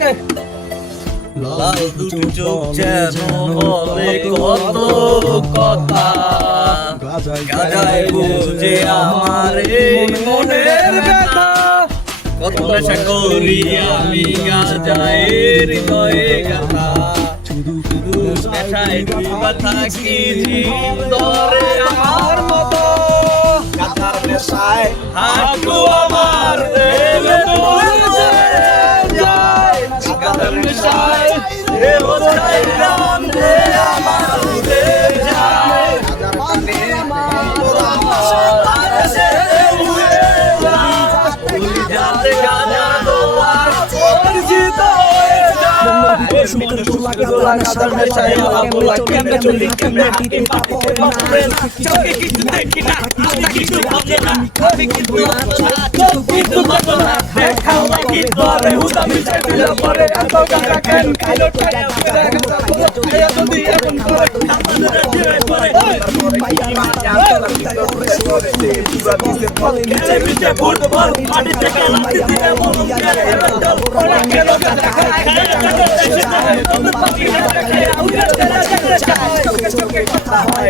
ওকে লাল দুটো চোখ যেন বলে কত কথা গাজায় বুঝে আমার এই মনের ব্যথা কত নেশা করি আমি গাজায় হৃদয়ে গাথা শুধু নেশায় ডুবা থাকি ধরে আমার মতো গাথার নেশায় হাঁটু আমার এলে দোলে যায় গাথার নেশায় এ ওছাই রামে আমার উড়ে যায় গাজার টানে তোরা আমার সে উড়ে যায় তুই যাতে গাজা দোয়ার পরিচিত হয়ে যায় গাজার নেশায় আবুলা কেমনে চলি কেমনে হাঁটি পাপো পাপে চোখে কিছু দেখি না আমি কিছু ভাবি না আমি কিছু কিছু ভাবো না দেখাও লাগি তোরে হুদা মিশে দিল পরে এত গাজা কেন খাইলো টাকা খাইয়া যদি এখন করে আমাদের জিরে পরে মিশে ফুটবল মাটি থেকে লাঠি দিয়ে মরুম গেলে ওরা কেন গাজা খায়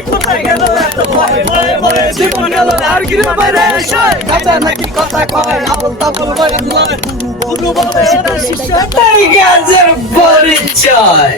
কোথায় গেল এত ভয় ভয়ে ভয়ে জীবন গেল আর কি বাইরে এসে গাজা নাকি কথা কয় আবল তাবল বলে গুরু বলে এটা শিষ্য তাই গাজার পরিচয়